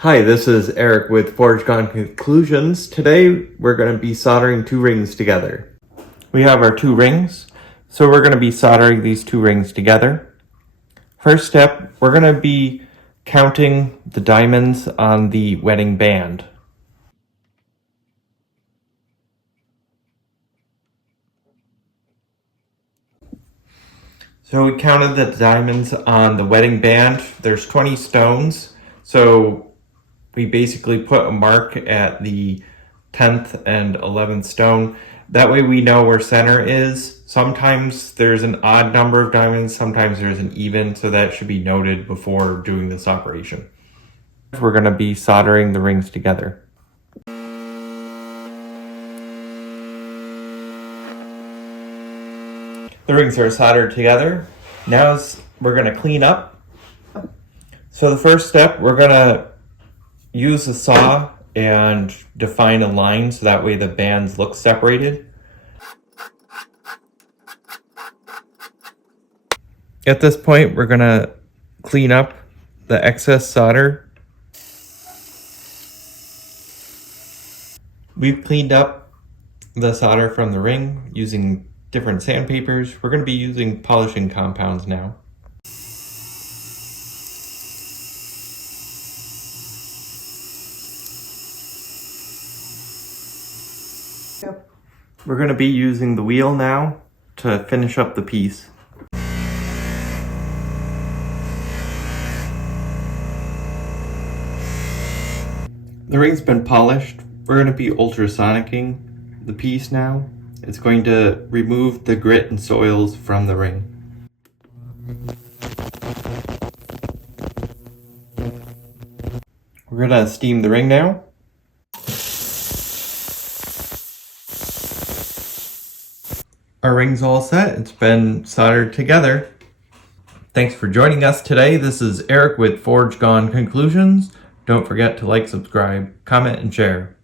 Hi, this is Eric with Forge Gone Conclusions. Today we're going to be soldering two rings together. We have our two rings, so we're going to be soldering these two rings together. First step, we're going to be counting the diamonds on the wedding band. So we counted the diamonds on the wedding band. There's 20 stones, so we basically put a mark at the 10th and 11th stone. That way we know where center is. Sometimes there's an odd number of diamonds, sometimes there's an even, so that should be noted before doing this operation. We're going to be soldering the rings together. The rings are soldered together. Now we're going to clean up. So the first step, we're going to use a saw and define a line so that way the bands look separated. At this point, we're going to clean up the excess solder. We've cleaned up the solder from the ring using different sandpapers. We're going to be using polishing compounds now. We're going to be using the wheel now to finish up the piece. The ring's been polished. We're going to be ultrasonicking the piece now. It's going to remove the grit and soils from the ring. We're going to steam the ring now. Our ring's all set. It's been soldered together. Thanks for joining us today. This is Eric with Forge Gone Conclusions. Don't forget to like, subscribe, comment, and share.